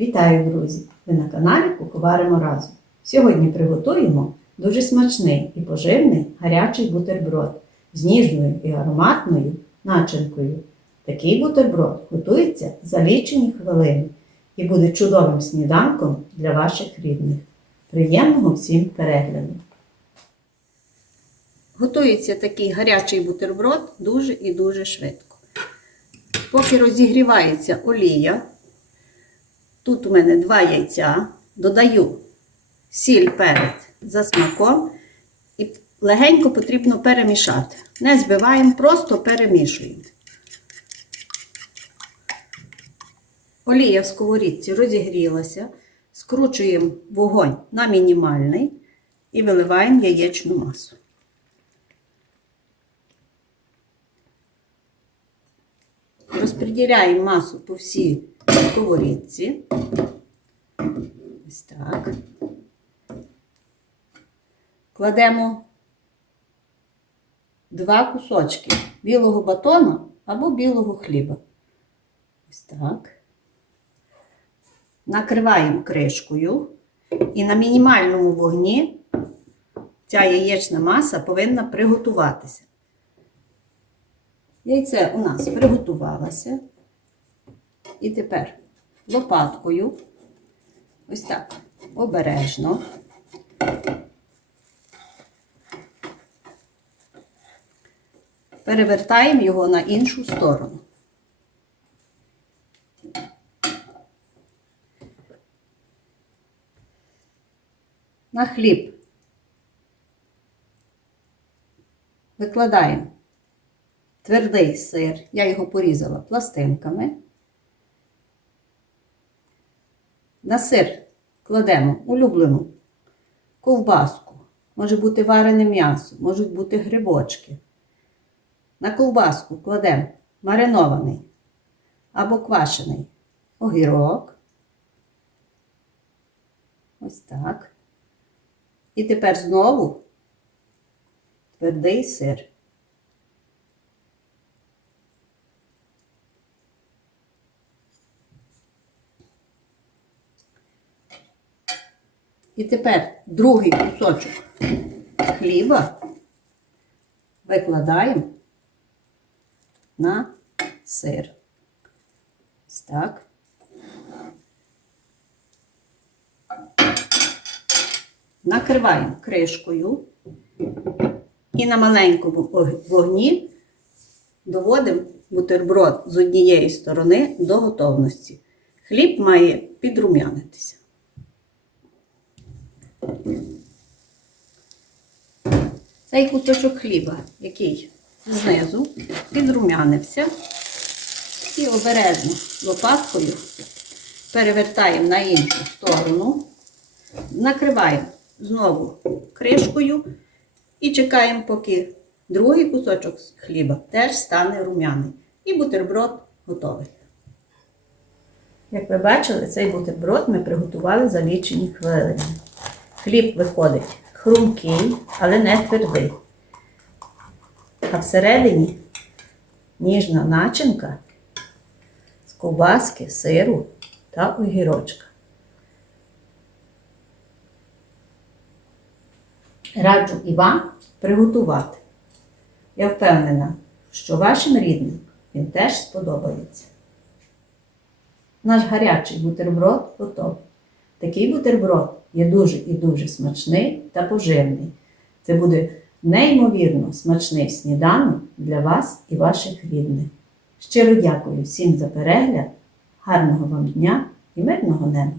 Вітаю, друзі! Ви на каналі Куховаримо разом. Сьогодні приготуємо дуже смачний і поживний гарячий бутерброд з ніжною і ароматною начинкою. Такий бутерброд готується за лічені хвилини і буде чудовим сніданком для ваших рідних. Приємного всім перегляду! Готується такий гарячий бутерброд дуже і дуже швидко. Поки розігрівається олія, тут у мене два яйця, додаю сіль перець за смаком і легенько потрібно перемішати. Не збиваємо, просто перемішуємо. Олія в сковорідці розігрілася, скручуємо вогонь на мінімальний і виливаємо яєчну масу. Розподіляємо масу по всій сковорідці. Ось так. Кладемо два кусочки білого батона або білого хліба. Ось так. Накриваємо кришкою і на мінімальному вогні ця яєчна маса повинна приготуватися. Яйце у нас приготувалося. І тепер лопаткою, ось так, обережно. Перевертаємо його на іншу сторону. На хліб викладаємо твердий сир, я його порізала пластинками. На сир кладемо улюблену ковбаску, може бути варене м'ясо, можуть бути грибочки. На ковбаску кладемо маринований або квашений огірок. Ось так. І тепер знову твердий сир. І тепер другий кусочок хліба викладаємо на сир. Ось так. Накриваємо кришкою і на маленькому вогні доводимо бутерброд з однієї сторони до готовності. Хліб має підрум'янитися. Цей кусочок хліба, який знизу підрум'янився, і обережно лопаткою перевертаємо на іншу сторону, накриваємо знову кришкою і чекаємо, поки другий кусочок хліба теж стане рум'яний. І бутерброд готовий. Як ви бачили, цей бутерброд ми приготували за лічені хвилини. Хліб виходить хрумкий, але не твердий. А всередині ніжна начинка з ковбаски, сиру та огірочка. Раджу і вам приготувати. Я впевнена, що вашим рідним він теж сподобається. Наш гарячий бутерброд готовий. Такий бутерброд є дуже і дуже смачний та поживний. Це буде неймовірно смачний сніданок для вас і ваших рідних. Щиро дякую всім за перегляд, гарного вам дня і мирного неба!